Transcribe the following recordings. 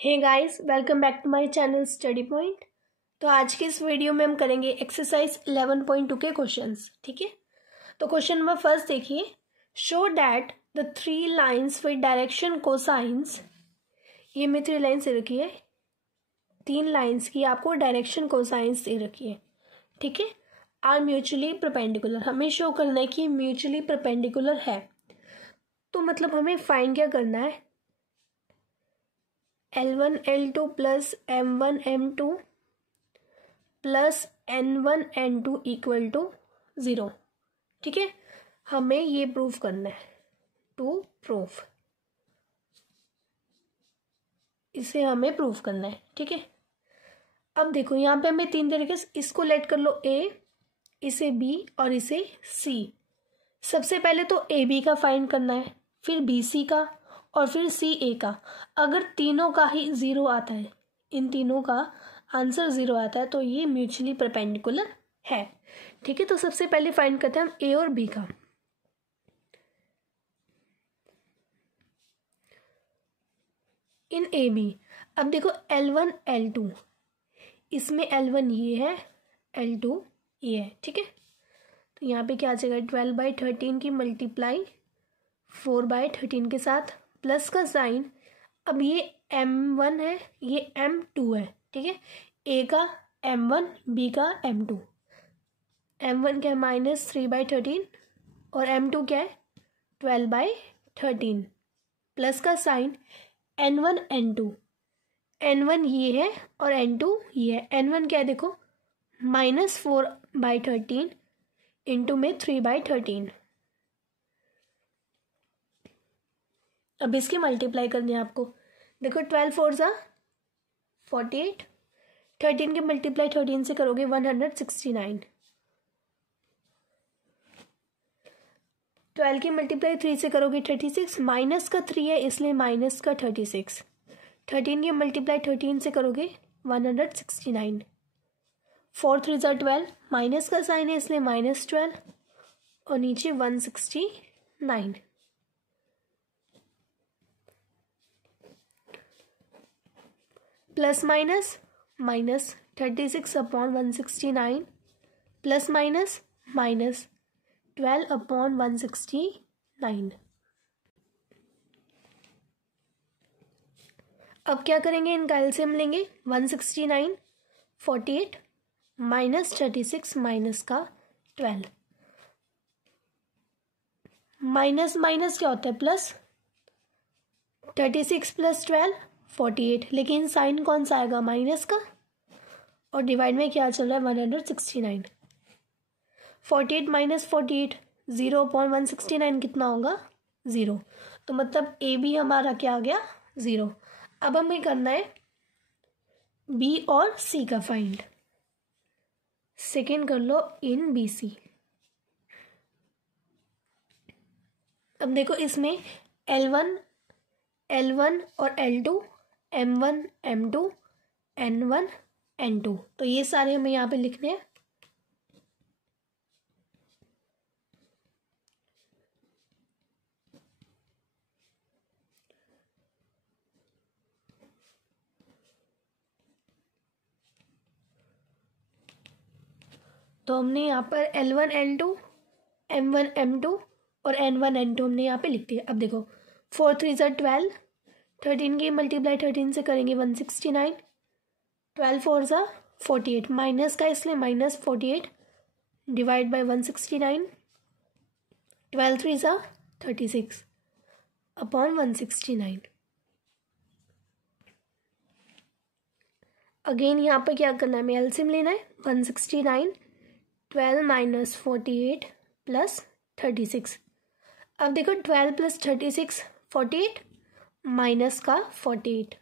Hey guys, welcome back to my channel study point. तो आज के इस वीडियो में हम करेंगे एक्सरसाइज 11.2 के क्वेश्चंस। ठीक है, तो क्वेश्चन नंबर फर्स्ट देखिए, show that the three lines with direction cosines, ये में थ्री लाइन्स दे रखी है, तीन लाइंस की आपको डायरेक्शन कोसाइंस दे रखी है। ठीक है, आर म्यूचुअली परपेंडिकुलर, हमें शो करना है कि म्यूचुअली परपेंडिकुलर है। तो मतलब हमें फाइंड क्या करना है, L1 L2 plus M1 M2 plus N1 N2 equal to 0। ठीक है, हमें ये प्रूफ करना है, टू प्रूफ, इसे हमें प्रूफ करना है। ठीक है, अब देखो यहाँ पे हमें तीन तरीके से, इसको लेट कर लो A, इसे B और इसे C। सबसे पहले तो AB का फाइंड करना है, फिर BC का और फिर CA का। अगर तीनों का ही 0 आता है, इन तीनों का आंसर 0 आता है, तो ये म्यूचुअली परपेंडिकुलर है। ठीक है, तो सबसे पहले फाइंड करते हैं हम A और B का। इन AB, अब देखो L1 L2, इसमें L1 ये है, L2 ये है। ठीक है, तो यहाँ पे क्या आ जाएगा, 12/13 की मल्टीप्लाई 4/13 के साथ प्लस का साइन। अब ये M1 है, ये M2 है। ठीक है, A का M1, B का M2। M1 क्या है, -3/13 और M2 क्या है, 12/13 प्लस का साइन N1 N2। N1 ये है और N2 ये है। N1 क्या है देखो, -4/13 इंटू में 3/13। अब इसके मल्टीप्लाई करने हैं आपको। देखो 12 4 ज़ा 48, 13 के मल्टीप्लाई 13 से करोगे 169, 12 की मल्टीप्लाई 3 से करोगे 36, माइनस का 3 है इसलिए माइनस का 36, 13 की मल्टीप्लाई 13 से करोगे 169, 4 3 ज़ा 12, माइनस का साइन है इसलिए -12 और नीचे 169। Plus minus minus 36/169 plus minus minus 12/169। अब क्या करेंगे, इनका एलसीएम लेंगे। 169 48 माइनस 36 माइनस का 12, माइनस माइनस क्या होता है प्लस, 36 प्लस 12 48, लेकिन साइन कौन सा आएगा, माइनस का, और डिवाइड में क्या चल रहा है 169। 48 माइनस 48 0/169 कितना होगा, 0। तो मतलब ए बी हमारा क्या आ गया, 0। अब हमें करना है बी और सी का फाइंड। सेकेंड कर लो इन बी सी। अब देखो इसमें L1 और L2, M1 M2 N1 N2, तो ये सारे हमें यहाँ पे लिखने हैं। तो हमने यहाँ पर L1 L2 M1 M2 और N1 N2 हमने यहाँ पे लिख दिया। अब देखो 4 3 ज़ा 12, 13 की मल्टीप्लाई 13 से करेंगे 169, 12 4 ज़ा 48, माइनस का इसलिए -48 डिवाइड बाय 169, 12 3 ज़ा 36 अपॉन 169। अगेन यहाँ पर क्या करना है, हमें एलसीएम लेना है। 169 12 माइनस 48 प्लस 36। अब देखो 12 प्लस 36 48 माइनस का 48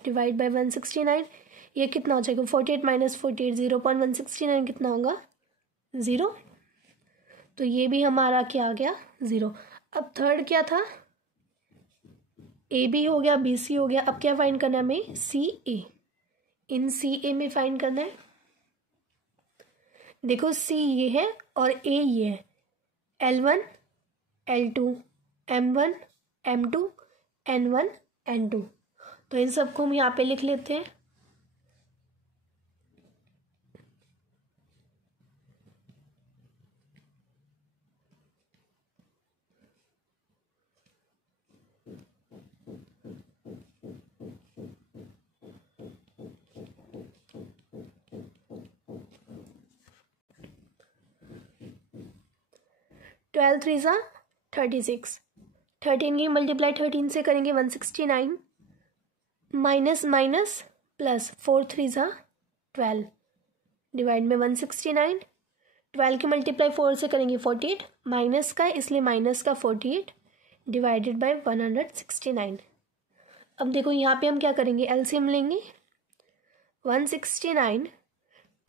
डिवाइड बाय 169, ये कितना हो जाएगा, 48 माइनस 48 0/169 कितना होगा, 0। तो ये भी हमारा क्या आ गया, 0। अब थर्ड क्या था, ए बी हो गया, बी सी हो गया। अब क्या फाइंड करना है हमें, सी ए। इन सी ए में फाइंड करना है। देखो सी ये है और ए ये है, L1 L2 M1 M2 N1 N2, तो इन सबको हम यहाँ पे लिख लेते हैं। ट्वेल्व थ्री ज़ा 36, 13 की मल्टीप्लाई 13 से करेंगे 169, माइनस माइनस प्लस 4 थ्री ज़ा 12, डिवाइड में 169, 12 की मल्टीप्लाई 4 से करेंगे 48, माइनस का इसलिए माइनस का 48 डिवाइडेड बाय 169। अब देखो यहाँ पे हम क्या करेंगे, एलसीएम लेंगे। 169,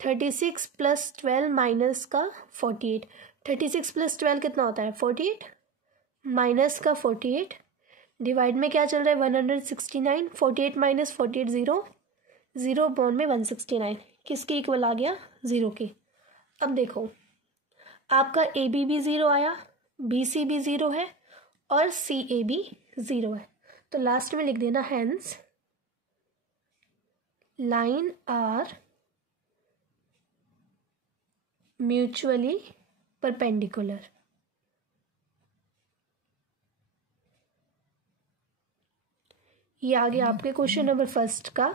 36 प्लस 12 माइनस का 48, 36 प्लस 12 कितना होता है 48, माइनस का 48 डिवाइड में क्या चल रहा है 169, 48 माइनस 48 0, 0 बॉन्ड में 169 किसके इक्वल आ गया 0 के। अब देखो आपका ए बी भी 0 आया, बी सी भी 0 है और सी ए भी 0 है, तो लास्ट में लिख देना hence line are mutually perpendicular. ये आ गया आपके क्वेश्चन नंबर फर्स्ट का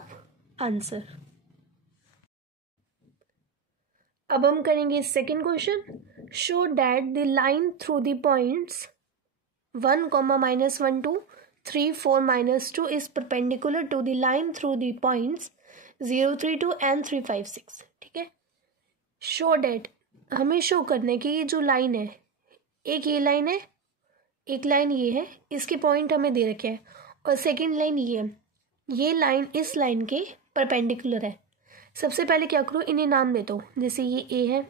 आंसर। अब हम करेंगे second question. Show that the line through the points 1, -1, 2, 3, 4, -2 is perpendicular to the line through the points 0, 3, 2 and 3, 5, 6। ठीक है, शो डेट हमें शो करने की ये जो लाइन है, एक ये लाइन है, एक लाइन ये है, इसके पॉइंट हमें दे रखे हैं, और सेकंड लाइन ये है, ये लाइन इस लाइन के परपेंडिकुलर है। सबसे पहले क्या करो, इन्हें नाम दे दो, जैसे ये ए है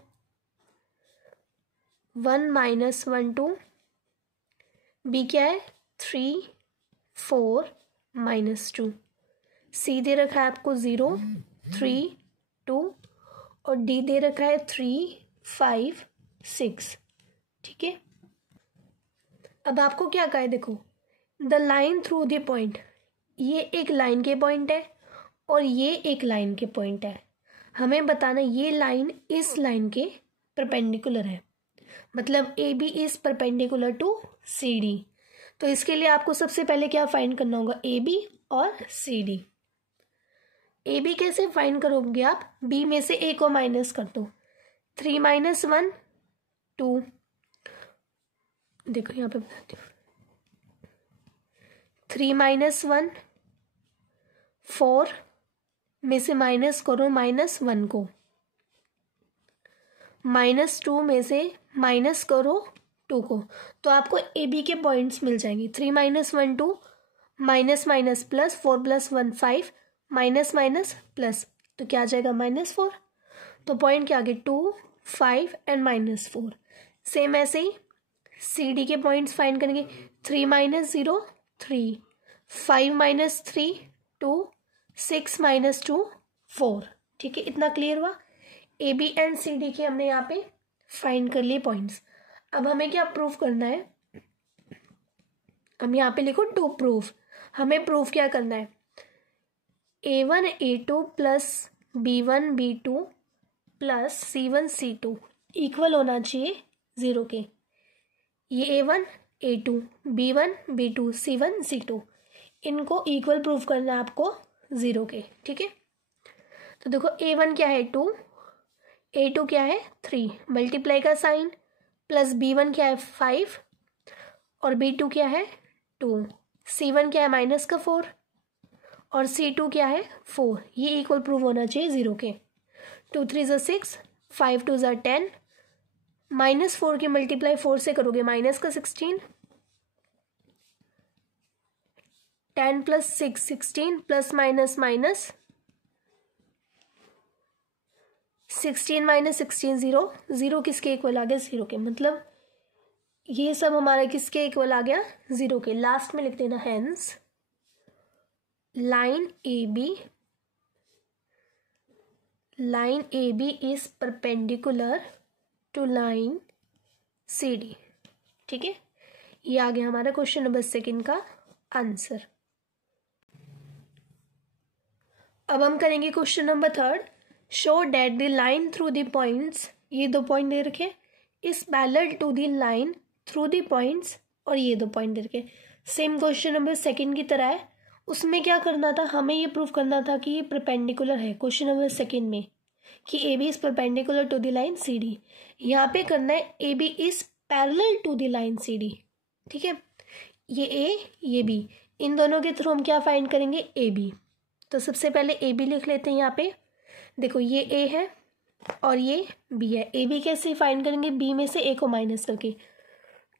1, -1, 2, बी क्या है 3, 4, -2, सी दे रखा है आपको 0, 3, 2 और डी दे रखा है 3, 5, 6। ठीक है, अब आपको क्या कहा है, देखो the line through the point, ये एक लाइन के पॉइंट है और ये एक लाइन के पॉइंट है। हमें बताना ये लाइन इस लाइन के परपेंडिकुलर है, मतलब A B is perpendicular to C D. तो इसके लिए आपको सबसे पहले क्या फाइंड करना होगा, ए बी और सी डी। ए बी कैसे फाइंड करोगे आप, बी में से ए को माइनस कर दो, 3 - 1 2, देखो यहाँ पे बताती हूँ, 3 - 1 4 में से माइनस करो -1 को, -2 में से माइनस करो 2 को, तो आपको ए बी के पॉइंट्स मिल जाएंगे। 3 - 1 2, minus minus plus, 4 + 1 5, minus minus plus, तो क्या आ जाएगा -4। तो पॉइंट क्या आ गए 2, 5 एंड -4। सेम ऐसे ही सी डी के पॉइंट्स फाइंड करेंगे, 3 - 0 3, 5 - 3 2, 6 - 2 4। ठीक है, इतना क्लियर हुआ। A B and C D के हमने यहाँ पे फाइंड कर लिए पॉइंट्स। अब हमें क्या प्रूफ करना है, हम यहाँ पे लिखो टू प्रूफ। हमें प्रूफ क्या करना है, A1 A2 plus B1 B2 plus C1 C2 equal होना चाहिए 0 के। ये A1 A2 B1 B2 C1 C2 इनको इक्वल प्रूफ करना है आपको 0 के। ठीक है, तो देखो A1 क्या है 2, A2 क्या है 3, मल्टीप्लाई का साइन, प्लस B1 क्या है 5 और B2 क्या है 2, C1 क्या है माइनस का 4 और C2 क्या है 4। ये इक्वल प्रूफ होना चाहिए 0 के। 2 3 ज़ा 6, 5 2 ज़ा 10, -4 की मल्टीप्लाई 4 से करोगे माइनस का 16, 10 + 6 16 प्लस माइनस माइनस 16 - 16 0, 0 किसके इक्वल आ गया 0 के, मतलब ये सब हमारा किसके इक्वल आ गया 0 के। लास्ट में लिख देना hence line AB is perpendicular to line CD। ठीक है, ये आ गया हमारा क्वेश्चन नंबर 2 का आंसर। अब हम करेंगे question number 3. Show that the line through the points, ये 2 पॉइंट दे रखे, is parallel to the line through the points, और ये 2 पॉइंट दे रखे. सेम क्वेश्चन नंबर 2 की तरह है. उसमें क्या करना था, हमें ये प्रूव करना था कि ये परपेंडिकुलर है. क्वेश्चन नंबर 2 में कि A B is perpendicular to the line C D. यहाँ पे करना है A B is parallel to the line C D. ठीक है, ये ए ये बी, इन दोनों के थ्रू हम क्या फाइंड करेंगे, ए बी. तो सबसे पहले ए बी लिख लेते हैं. यहाँ पे देखो ये ए है और ये बी है. ए बी कैसे फाइंड करेंगे, बी में से ए को माइनस करके.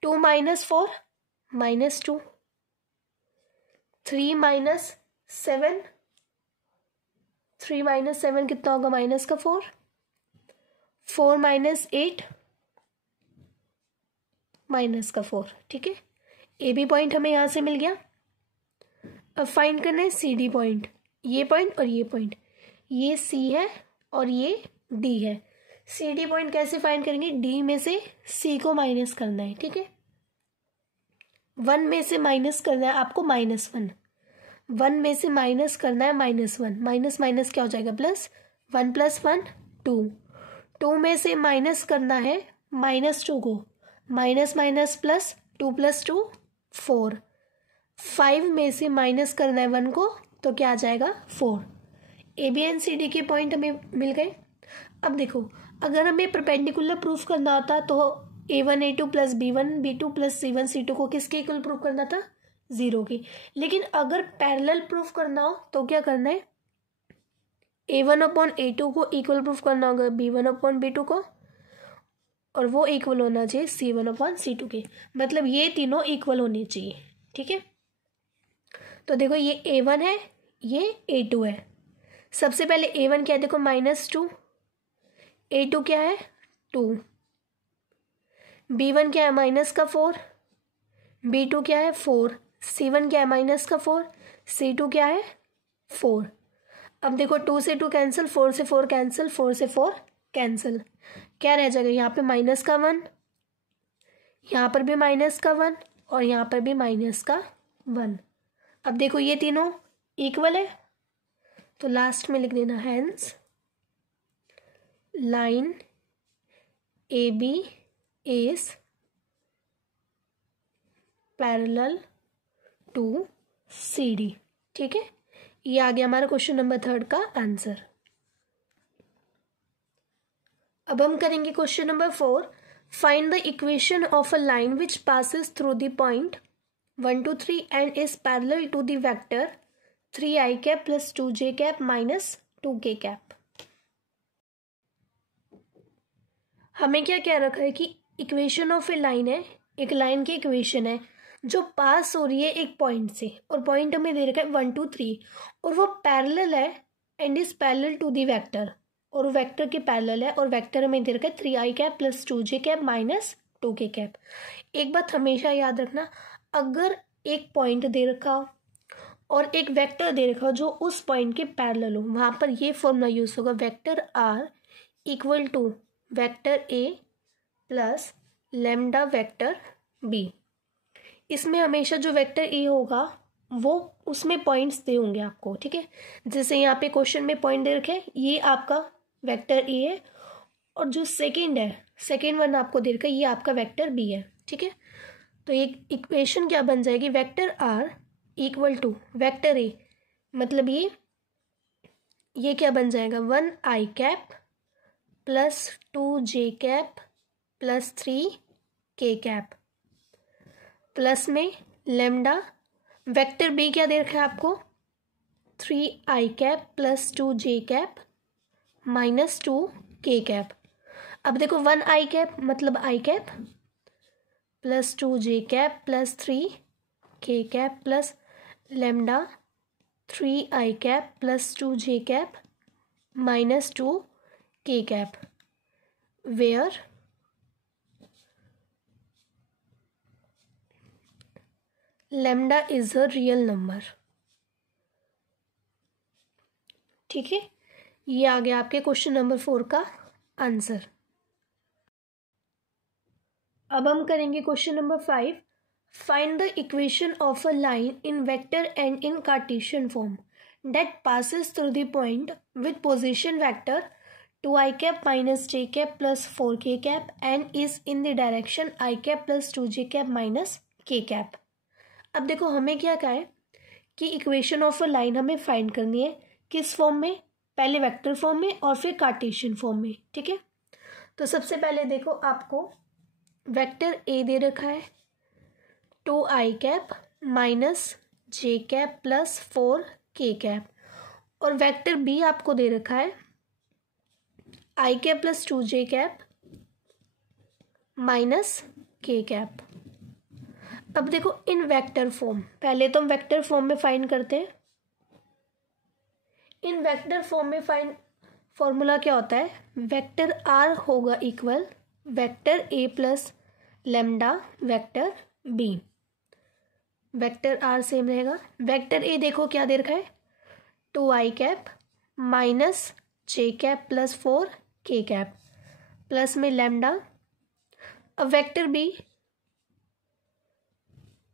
2 - 4 -2, 3 - 7, 3 - 7 कितना होगा, माइनस का 4, 4 - 8 माइनस का 4. ठीक है, ए बी पॉइंट हमें यहाँ से मिल गया. अब फाइंड करना है सी डी पॉइंट. ये पॉइंट और ये पॉइंट, ये सी है और ये डी है. सी डी पॉइंट कैसे फाइंड करेंगे, डी में से सी को माइनस करना है. ठीक है, 1 में से माइनस करना है आपको -1, 1 में से माइनस करना है -1, माइनस माइनस क्या हो जाएगा, प्लस. 1 + 1 2, 2 में से माइनस करना है -2 को, माइनस माइनस प्लस, 2 + 2 4, 5 में से माइनस करना है 1 को, तो क्या आ जाएगा 4. A B and C D के पॉइंट हमें मिल गए. अब देखो, अगर हमें परपेंडिकुलर प्रूफ करना होता तो A1 A2 + B1 B2 + C1 C2 को किसके इक्वल प्रूफ करना था, 0 की. लेकिन अगर पैरेलल प्रूफ करना हो तो क्या करना है, A1/A2 को इक्वल प्रूफ करना होगा B1/B2 को, और वो इक्वल होना चाहिए C1/C2 के. मतलब ये तीनों इक्वल होने चाहिए. ठीक है, तो देखो ये A1 है, ये A2 है. सबसे पहले A1 क्या है, देखो -2, A2 क्या है 2, B1 क्या है -4, B2 क्या है 4, C1 क्या है -4, C2 क्या है 4. अब देखो 2 से 2 कैंसिल, 4 से 4 कैंसिल, 4 से 4 कैंसिल, क्या रह जाएगा, यहाँ पे -1, यहाँ पर भी -1 और यहाँ पर भी -1. अब देखो ये तीनों इक्वल है, तो लास्ट में लिख देना hence line A B is parallel to C D. ठीक है, ये आ गया हमारा क्वेश्चन नंबर 3 का आंसर. अब हम करेंगे question number 4. Find the equation of a line which passes through the point 1 2 3 and is parallel to the vector 3i cap + 2j cap - 2k cap. हमें क्या कह रखा है कि इक्वेशन ऑफ ए लाइन है, एक लाइन की इक्वेशन है जो पास हो रही है एक पॉइंट से, और पॉइंट हमें दे रखा है 1 2 3, और वो पैरेलल है and is parallel to the vector, और वेक्टर के पैरेलल है, और वेक्टर हमें दे रखा है 3i cap + 2j cap - 2k cap. एक बात हमेशा याद रखना, अगर एक पॉइंट दे रखा और एक वेक्टर दे रखा जो उस पॉइंट के पैरेलल हो, वहाँ पर ये फॉर्मूला यूज होगा, vector r equal to vector a plus lambda vector b. इसमें हमेशा जो वेक्टर a होगा वो उसमें पॉइंट्स दे होंगे आपको. ठीक है, जैसे यहाँ पे क्वेश्चन में पॉइंट दे रखे हैं, ये आपका वेक्टर a है, और जो सेकेंड वन आपको दे रखा है ये आपका वेक्टर b है. ठीक है, तो एक इक्वेशन क्या बन जाएगी, vector r equal to vector a, मतलब ये क्या बन जाएगा, 1i cap + 2j cap + 3k cap plus में लेमडा. वेक्टर बी क्या दे रखा है आपको, 3i cap + 2j cap - 2k cap. अब देखो 1i cap मतलब i cap + 2j cap + 3k cap plus lambda 3i cap + 2j cap - 2k cap, where lambda is a real number. ठीक है, ये आ गया आपके क्वेश्चन नंबर 4 का आंसर. अब हम करेंगे question number 5. Find the equation of a line in vector and in Cartesian form that passes through the point with position vector 2i cap minus j cap plus 4k cap and is in the direction I cap plus 2j cap minus k cap। अब देखो हमें क्या कहा है कि equation of a line हमें find करनी है, किस फॉर्म में, पहले वेक्टर फॉर्म में और फिर कार्टेशियन फॉर्म में। ठीक है, तो सबसे पहले देखो आपको वेक्टर ए दे रखा है 2i cap minus J cap plus 4k cap, और वेक्टर बी आपको दे रखा है i cap plus 2j cap minus k cap. अब देखो इन वेक्टर फॉर्म, पहले तो हम वेक्टर फॉर्म में फाइंड करते हैं। इन वेक्टर फॉर्म में फाइंड फॉर्मूला क्या होता है, वेक्टर आर होगा इक्वल वेक्टर ए plus lambda vector B. Vector R same रहेगा। वेक्टर ए देखो क्या दे रखा है 2i cap minus J cap plus 4k cap plus में लेमडा। अब vector B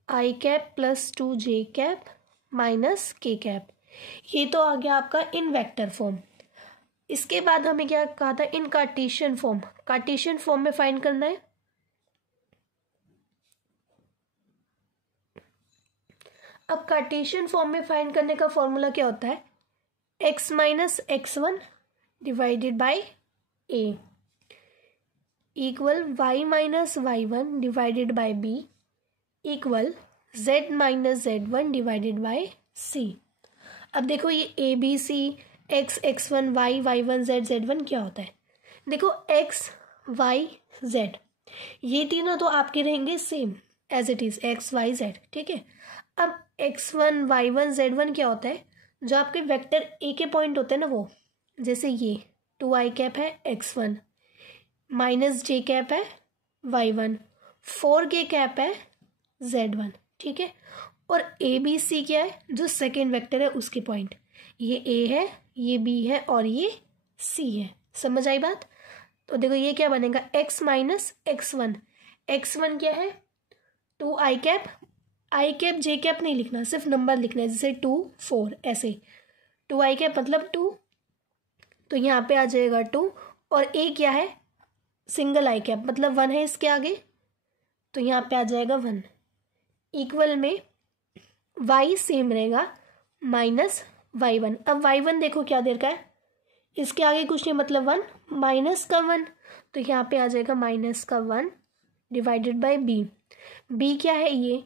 i cap plus 2j cap minus k cap. ये तो आ गया आपका इन वेक्टर फॉर्म। इसके बाद हमें क्या कहा था, इन कार्टेशियन फॉर्म। कार्टेशियन फॉर्म में फाइंड करना है। अब कार्टेशियन फॉर्म में फाइंड करने का फॉर्मूला क्या होता है, x minus x1 divided by a equal y minus y1 divided by b equal z minus z1 divided by c। अब देखो ये a b c x x1 y y1 z z1 क्या होता है, देखो x y z ये तीनों तो आपके रहेंगे same as it is x y z। ठीक है, अब x1 y1 z1 क्या होता है, जो आपके वेक्टर ए के पॉइंट होते हैं ना, वो जैसे ये 2i कैप है x1 माइनस जे कैप है y1 4k कैप है z1। ठीक है, और ए बी सी क्या है, जो सेकेंड वेक्टर है उसके पॉइंट, ये a है, ये b है और ये c है। समझ आई बात। तो देखो ये क्या बनेगा x माइनस x1। x1 क्या है 2i कैप, आई कैप जे कैप नहीं लिखना, सिर्फ नंबर लिखना है, जैसे 2 4 ऐसे। 2i कैप मतलब 2, तो यहाँ पे आ जाएगा 2, और ए क्या है सिंगल आई कैप मतलब 1 है इसके आगे, तो यहाँ पे आ जाएगा 1 इक्वल में y सेम रहेगा माइनस y1। अब y1 देखो क्या दे रखा है, इसके आगे कुछ नहीं मतलब 1 माइनस का 1, तो यहाँ पे आ जाएगा माइनस का 1 डिवाइडेड बाई b। b क्या है ये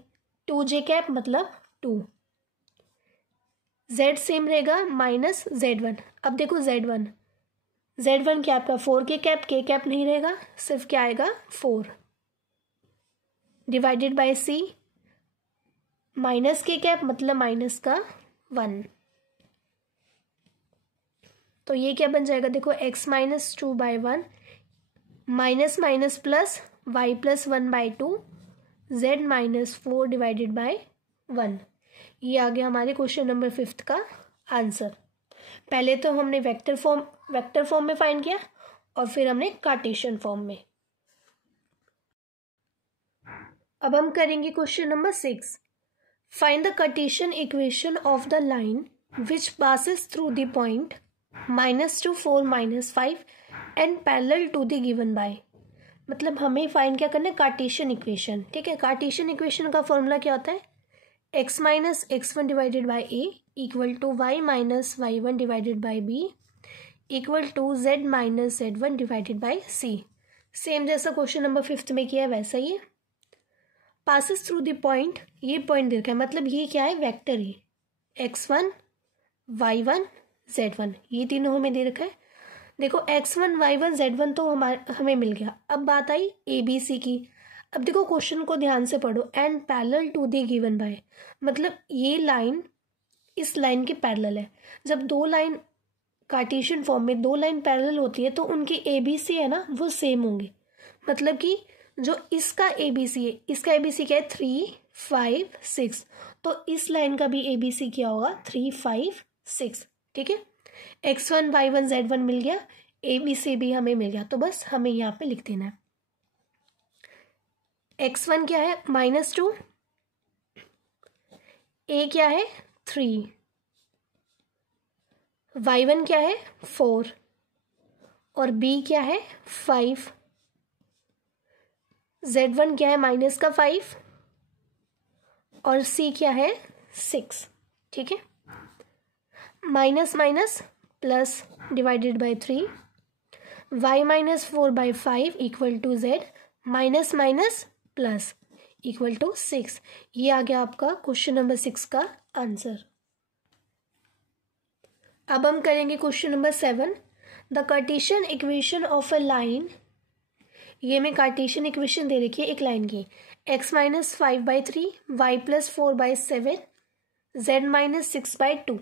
2j कैप मतलब 2, z सेम रहेगा माइनस z1। अब देखो z1 क्या आपका 4k कैप, k कैप नहीं रहेगा, सिर्फ क्या आएगा 4 divided by c minus k cap मतलब माइनस का 1। तो ये क्या बन जाएगा, देखो x minus 2 by 1 minus minus plus y plus 1 by 2 z minus 4 divided by 1। ये आ गया हमारे क्वेश्चन नंबर 5 का आंसर। पहले तो हमने वेक्टर फॉर्म में फाइंड किया और फिर हमने कार्टेशियन फॉर्म में। अब हम करेंगे question number 6। Find the Cartesian equation of the line which passes through the point -2 4 -5 and parallel to the given by. मतलब हमें फाइंड क्या करना है, कार्टेशियन इक्वेशन। ठीक है, कार्टेशियन इक्वेशन का फॉर्मूला क्या होता है, x minus x1 divided by a equal to y minus y1 divided by b equal to z minus z1 divided by c। Same जैसा क्वेश्चन नंबर 5 में किया है वैसा ही है। पासिस थ्रू द पॉइंट, ये पॉइंट दे रखा है मतलब ये क्या है वेक्टर ही x1 y1 z1, ये तीनों हमें दे रखा है। देखो x1 y1 z1 तो हमें मिल गया। अब बात आई ए बी सी की। अब देखो क्वेश्चन को ध्यान से पढ़ो, and parallel to the given by, मतलब ये लाइन इस लाइन के पैरेलल है। जब दो लाइन कार्टेशियन फॉर्म में दो लाइन पैरेलल होती है तो उनकी ए बी सी है ना वो सेम होंगे। मतलब कि जो इसका ए बी सी है, इसका ए बी सी क्या है 3 5 6, तो इस लाइन का भी ए बी सी क्या होगा 3 5 6। ठीक है, x1 y1 z1 मिल गया, ए बी सी भी हमें मिल गया, तो बस हमें यहाँ पे लिख देना है। x1 क्या है -2, a क्या है 3, y1 क्या है 4 और b क्या है 5, z1 क्या है माइनस का 5 और c क्या है 6। ठीक है, minus minus plus divided by 3, y minus 4/5 equal to z minus minus plus equal to 6। ये आ गया आपका क्वेश्चन नंबर 6 का आंसर। अब हम करेंगे question number 7। The Cartesian equation of a line, ये में कार्टेशियन इक्वेशन दे रखी है एक लाइन की, x minus 5/3, y plus 4/7, z minus 6/2।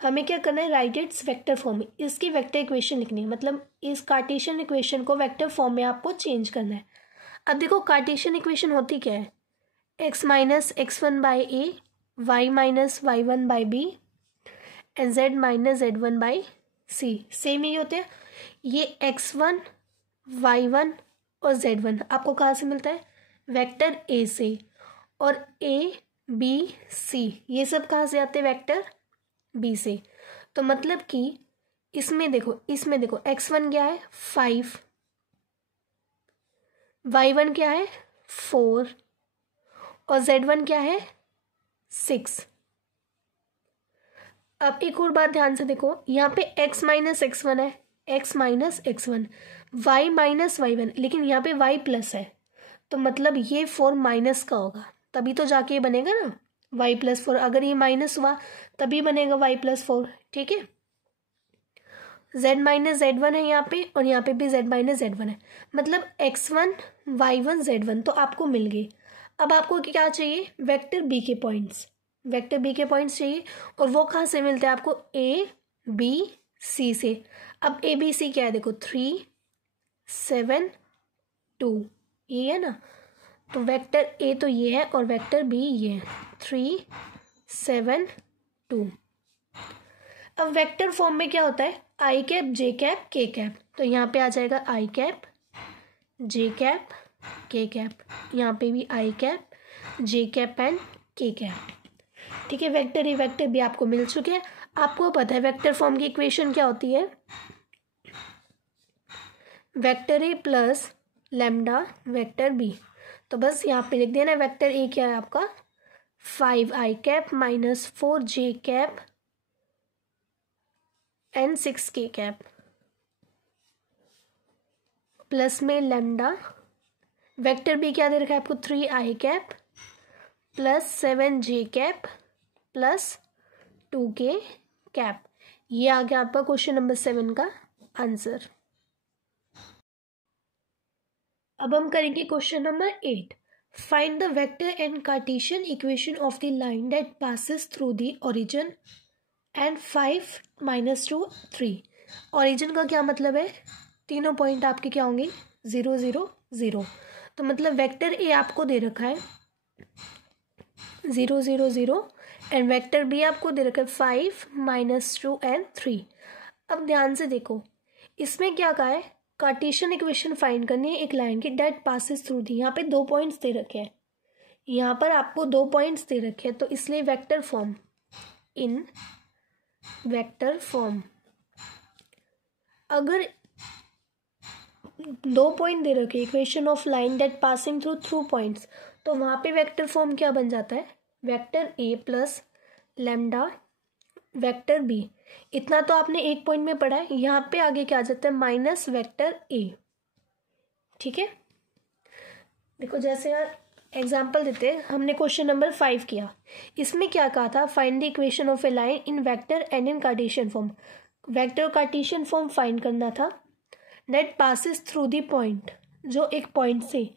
हमें क्या करना है, राइट इट्स वेक्टर फॉर्म में, इसकी वेक्टर इक्वेशन लिखनी है, मतलब इस कार्टेशियन इक्वेशन को वेक्टर फॉर्म में आपको चेंज करना है। अब देखो कार्टेशियन इक्वेशन होती क्या है, x minus x1/a, y minus y1/b and z minus z1/c। Same ही होते हैं। ये x1, y1 और z1 आपको कहाँ से मिलता है, वेक्टर a से, और a b c ये सब कहाँ से आते हैं, वेक्टर b से। तो मतलब कि इसमें देखो x1 क्या है 5, y1 क्या है 4 और z1 क्या है 6। अब एक और बात ध्यान से देखो, यहाँ पे x माइनस x1 है, x minus x1, y minus y1, लेकिन यहाँ पे y प्लस है, तो मतलब ये 4 माइनस का होगा, तभी तो जाके ये बनेगा ना y प्लस 4। अगर ये माइनस हुआ तभी बनेगा y प्लस 4। ठीक है, z माइनस z1 है यहाँ पे और यहाँ पे भी z माइनस z1 है, मतलब x1 y1 z1 तो आपको मिल गए। अब आपको क्या चाहिए, वेक्टर b के पॉइंट्स, वेक्टर बी के पॉइंट्स चाहिए, और वो कहाँ से मिलते हैं आपको, ए बी सी से। अब ए बी सी क्या है, देखो 3 7 2, ये है ना, तो वेक्टर ए तो ये है और वेक्टर बी ये है 3 7 2। अब वेक्टर फॉर्म में क्या होता है, आई कैप जे कैप के कैप, तो यहाँ पे आ जाएगा आई कैप जे कैप के कैप, यहाँ पे भी आई कैप जे कैप एंड के कैप। ठीक है, वेक्टर ए वेक्टर बी आपको मिल चुके हैं। आपको पता है वेक्टर फॉर्म की इक्वेशन क्या होती है, वेक्टर ए प्लस लैम्डा वेक्टर बी। तो बस यहाँ पे लिख देना, वेक्टर ए क्या है आपका 5i cap minus 4j cap and 6k cap, plus में लैम्डा, वेक्टर बी क्या दे रखा है आपको 3i cap plus 7j cap plus 2k cap. ये आ गया आपका क्वेश्चन नंबर 7 का आंसर। अब हम करेंगे question number 8। Find the vector and Cartesian equation of the line that passes through the origin and 5 minus 2 3। Origin का क्या मतलब है, तीनों पॉइंट आपके क्या होंगे 0 0 0, तो मतलब वेक्टर ए आपको दे रखा है 0 0 0 एंड वेक्टर बी आपको दे रखा है 5 माइनस 2 एंड 3। अब ध्यान से देखो, इसमें क्या कहा है, कार्टेशियन इक्वेशन फाइंड करनी है एक लाइन की डेट पासिस थ्रू दी। यहाँ पे 2 पॉइंट्स दे रखे हैं, यहाँ पर आपको 2 पॉइंट्स दे रखे हैं, तो इसलिए vector form, in vector form अगर 2 पॉइंट दे रखे equation of line that passing through points, तो वहाँ पे वेक्टर फॉर्म क्या बन जाता है, वेक्टर ए प्लस लैम्डा वेक्टर बी। इतना तो आपने एक पॉइंट में पढ़ा है, यहाँ पे आगे क्या आ जाता है माइनस वेक्टर ए। ठीक है, देखो जैसे यार एग्जाम्पल देते हैं, हमने क्वेश्चन नंबर 5 किया, इसमें क्या कहा था, find the equation of A line in vector and in Cartesian form. Vector Cartesian form find करना था, that passes through the point, जो एक पॉइंट से,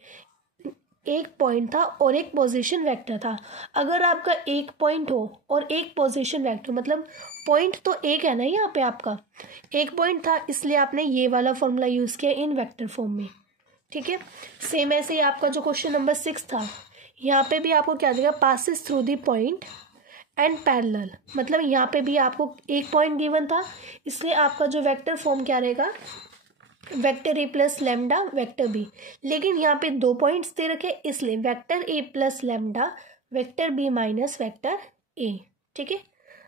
एक पॉइंट था और एक पोजीशन वेक्टर था। अगर आपका एक पॉइंट हो और एक पोजीशन वेक्टर, मतलब पॉइंट तो एक है ना, यहाँ पे आपका एक पॉइंट था, इसलिए आपने ये वाला फॉर्मूला यूज़ किया इन वेक्टर फॉर्म में। ठीक है, सेम ऐसे ही आपका जो क्वेश्चन नंबर 6 था, यहाँ पे भी आपको क्या देगा, passes through the point and parallel, मतलब यहाँ पे भी आपको एक पॉइंट गिवन था, इसलिए आपका जो वेक्टर फॉर्म क्या रहेगा, वेक्टर ए प्लस लैम्डा वेक्टर बी। लेकिन यहाँ पे 2 पॉइंट्स दे रखे, इसलिए vector A plus lambda vector b minus vector a. ठीक है,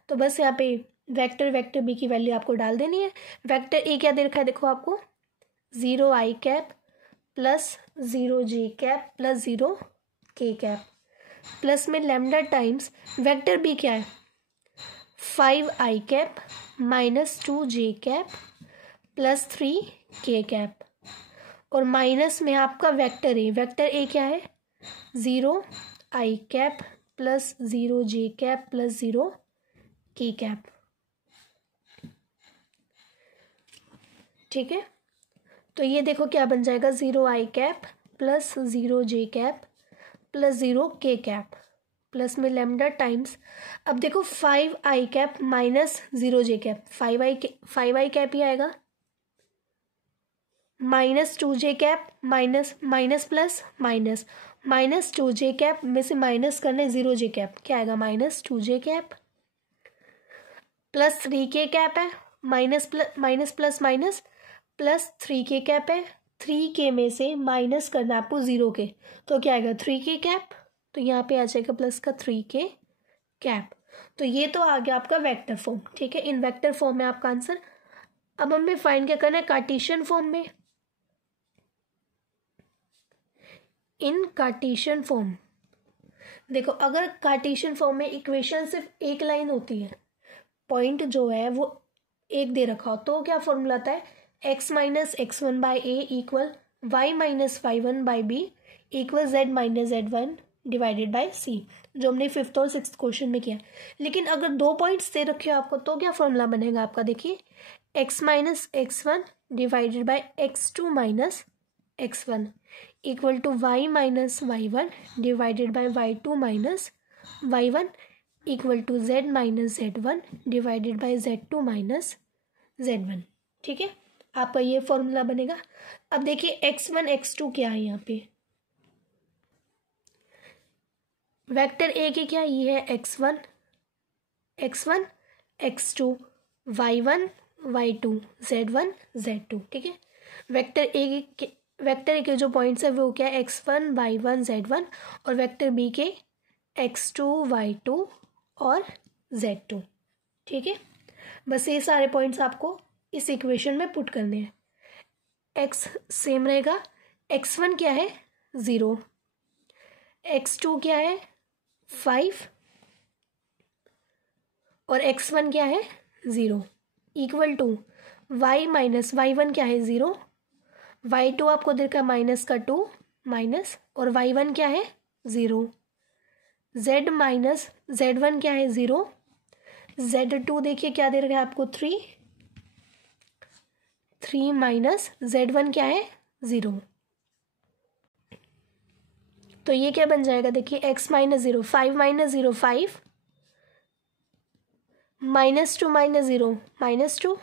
तो बस यहाँ पे वेक्टर बी की वैल्यू आपको डाल देनी है। वेक्टर ए क्या दे रखा है देखो आपको, 0 I cap plus 0 J cap plus 0 K cap, plus में लैम्डा टाइम्स वेक्टर बी क्या है, 5 I cap minus 2 J cap plus 3 के कैप, और माइनस में आपका वेक्टर ए क्या है, 0 I cap plus 0 J cap plus 0 K cap. ठीक है, तो ये देखो क्या बन जाएगा, 0 I cap plus 0 J cap plus 0 K cap, plus में लैम्डा टाइम्स, अब देखो 5 I cap minus 0 J cap, 5 I cap ही आएगा, माइनस 2 जे cap minus minus plus minus, minus 2 जे कैप में से माइनस करना है 0 जे कैप, क्या आएगा माइनस 2 जे कैप, प्लस 3 के कैप है, माइनस प्लस माइनस प्लस 3 के कैप है, 3 के में से माइनस करना आपको 0 के, तो क्या आएगा 3 के कैप, तो यहाँ पे आ जाएगा प्लस का 3 के कैप। तो ये तो आ गया आपका वेक्टर फॉर्म। ठीक है, इन वेक्टर फॉर्म में आपका आंसर। अब हमें फाइंड क्या करना है, कार्टेशियन फॉर्म में। इन कार्टेशियन फॉर्म देखो, अगर कार्टेशियन फॉर्म में इक्वेशन सिर्फ एक लाइन होती है, पॉइंट जो है वो एक दे रखा हो, तो क्या फॉर्मूला आता है, x minus x1 by A equal y minus y1 by B equal z minus z1 divided by C, जो हमने 5th और 6th क्वेश्चन में किया। लेकिन अगर 2 पॉइंट्स दे रखे हो आपको, तो क्या फॉर्मूला बनेगा आपका, देखिए x minus x1 divided by x2 minus x1 equal to y minus y1 divided by y2 minus y1 equal to z minus z1 divided by z2 minus z1। ठीक है, आपका ये फॉर्मूला बनेगा। अब देखिए x1 x2 क्या है, यहाँ पे वेक्टर ए की क्या, ये है x1 x2 y1 y2 z1 z2। ठीक है, वेक्टर ए के जो पॉइंट्स है वो क्या है, x1 y1 z1, और वेक्टर बी के x2 y2 और z2। ठीक है, बस ये सारे पॉइंट्स आपको इस इक्वेशन में पुट करने हैं। x सेम रहेगा, x1 क्या है 0, x2 क्या है 5 और x1 क्या है 0, equal to y minus y1 क्या है 0, y2 आपको देखा माइनस का 2 माइनस, और y1 क्या है 0, z माइनस z1 क्या है 0, z2 देखिए क्या दे रखा है आपको 3 माइनस z1 क्या है 0। तो ये क्या बन जाएगा, देखिए x minus 0, 5 minus 0 5, minus 2 minus 0 minus 2,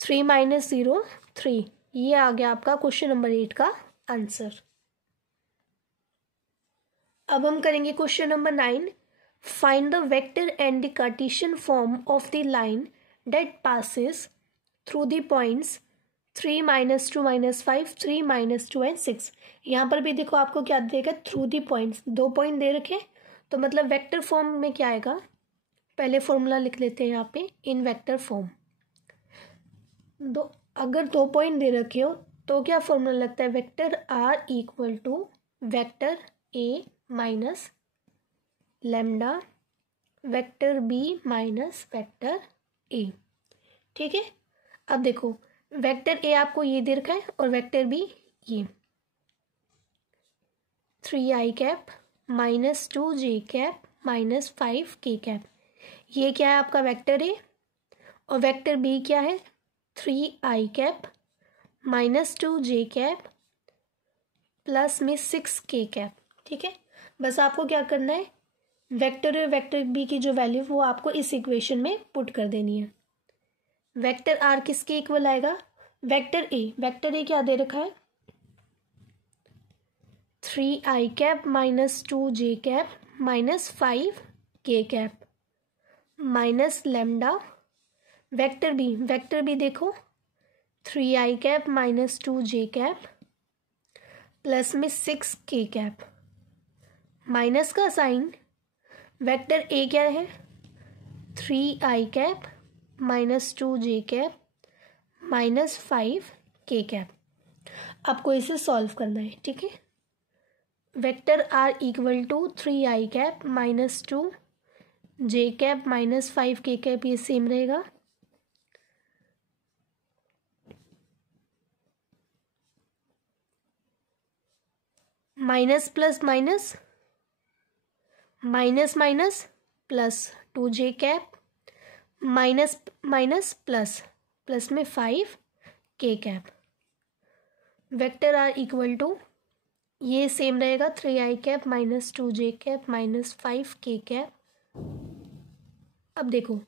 3 minus 0 3। ये आ गया आपका क्वेश्चन नंबर 8 का आंसर। अब हम करेंगे question number 9। Find the vector and the Cartesian form of the line that passes through the points 3 minus 2 minus 5 3 minus 2 and 6। यहाँ पर भी देखो आपको क्या देगा, थ्रू दी पॉइंट्स, 2 पॉइंट दे रखे, तो मतलब वेक्टर फॉर्म में क्या आएगा, पहले फॉर्मूला लिख लेते हैं यहाँ पे, इन वेक्टर फॉर्म। अगर 2 पॉइंट दे रखे हो तो क्या फॉर्मूला लगता है, vector r equal to vector a minus lambda vector b minus vector a. ठीक है, अब देखो वेक्टर ए आपको ये दे रखा है और वेक्टर बी ये 3 i cap minus 2 J cap minus 5 k cap. ये क्या है आपका वेक्टर ए, और वेक्टर बी क्या है 3 i cap minus 2 J cap plus में 6 के कैप। ठीक है, बस आपको क्या करना है, वेक्टर और वेक्टर बी की जो वैल्यू वो आपको इस इक्वेशन में पुट कर देनी है। वेक्टर आर किसके इक्वल आएगा, वेक्टर ए क्या दे रखा है 3 i cap minus 2 J cap minus 5 k cap minus lambda vector b देखो 3 i cap minus 2 J cap plus में 6 के कैप, माइनस का साइन, वेक्टर ए क्या है 3i minus 2j minus 5k। आपको इसे सॉल्व करना है, ठीक है। Vector r equal to 3i minus 2j minus 5k, ये सेम रहेगा। Minus plus minus, minus minus plus 2j, minus minus plus, plus में 5k। Vector r equal to, ये सेम रहेगा 3i minus 2j minus 5k। अब देखो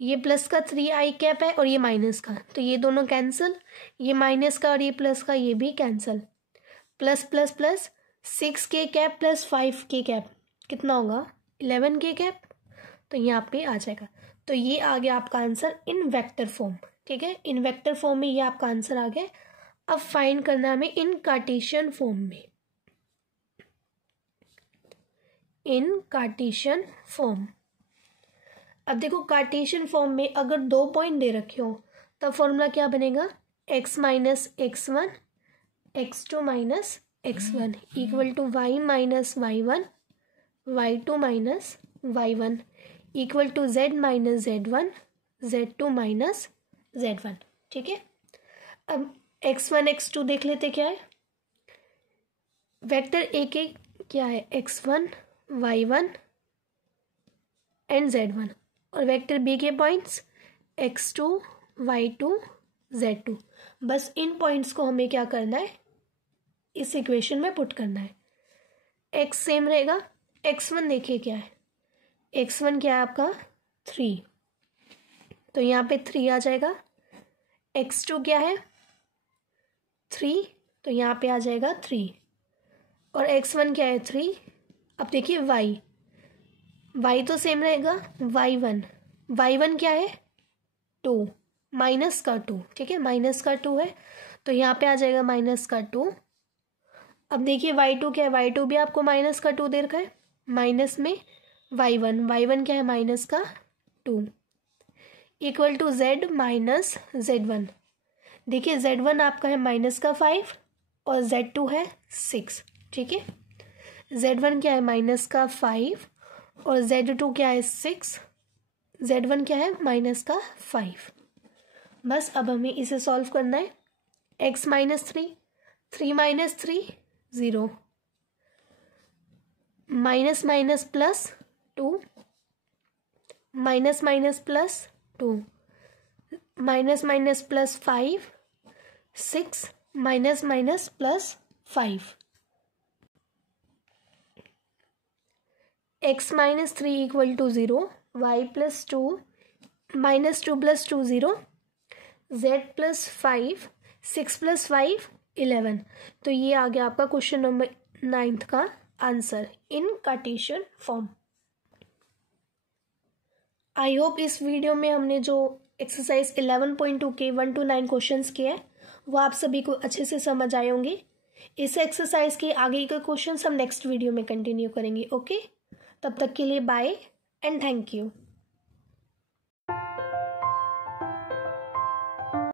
ये plus का 3i है और ये माइनस का, तो ये दोनों कैंसिल, ये माइनस का और ये प्लस का ये भी cancel. Plus plus plus 6k plus 5k कितना होगा 11k, तो यहाँ पे आ जाएगा। तो ये आ गया आपका आंसर इन वेक्टर फॉर्म, ठीक है। इन वेक्टर फॉर्म में ये आपका आंसर आ गया। अब फाइंड करना है हमें इन कार्टेशियन फॉर्म में। इन कार्टेशियन फॉर्म, अब देखो कार्टेशियन फॉर्म में अगर 2 पॉइंट दे रखे हो तब फॉर्मूला क्या बनेगा, x minus x1 x2 minus x1 equal to y minus y1 y2 minus y1 equal to z minus z1 z2 minus z1, ठीक है। अब x1 x2 देख लेते क्या है। वेक्टर ए के क्या है x1 y1 एंड z1, और वेक्टर बी के पॉइंट्स x2 y2 z2। बस इन पॉइंट्स को हमें क्या करना है, इस इक्वेशन में पुट करना है। x सेम रहेगा, x1 देखिए क्या है, x1 क्या है आपका 3, तो यहाँ पे 3 आ जाएगा। x2 क्या है 3, तो यहाँ पे आ जाएगा 3, और x1 क्या है 3। अब देखिए y तो सेम रहेगा, y1 क्या है 2, माइनस का 2, ठीक है, माइनस का 2 है, तो यहाँ पे आ जाएगा माइनस का 2। अब देखिए y2 क्या है, y2 भी आपको माइनस का 2 दे रखा है, माइनस में y1 क्या है माइनस का 2 equal to z minus z1। देखिए z1 आपका है माइनस का 5 और z2 है 6, ठीक है। z1 क्या है माइनस का 5 और z2 क्या है 6, z1 क्या है माइनस का 5। बस अब हमें इसे सॉल्व करना है। x minus 3 minus 3 0, minus minus plus 2, minus minus plus 2, minus minus plus 5 6, minus minus plus 5। x minus 3 equal to 0, y plus 2 minus 2 plus 2 0, z plus 5 6 plus 5 11। तो ये आ गया आपका क्वेश्चन नंबर 9 का answer in Cartesian form. I hope इस video में हमने जो एक्सरसाइज 11.2 के 1 to 9 क्वेश्चंस किए हैं वो आप सभी को अच्छे से समझ आए होंगे। इस एक्सरसाइज के आगे के क्वेश्चंस हम नेक्स्ट वीडियो में कंटिन्यू करेंगे। ओके, तब तक के लिए बाय एंड थैंक यू।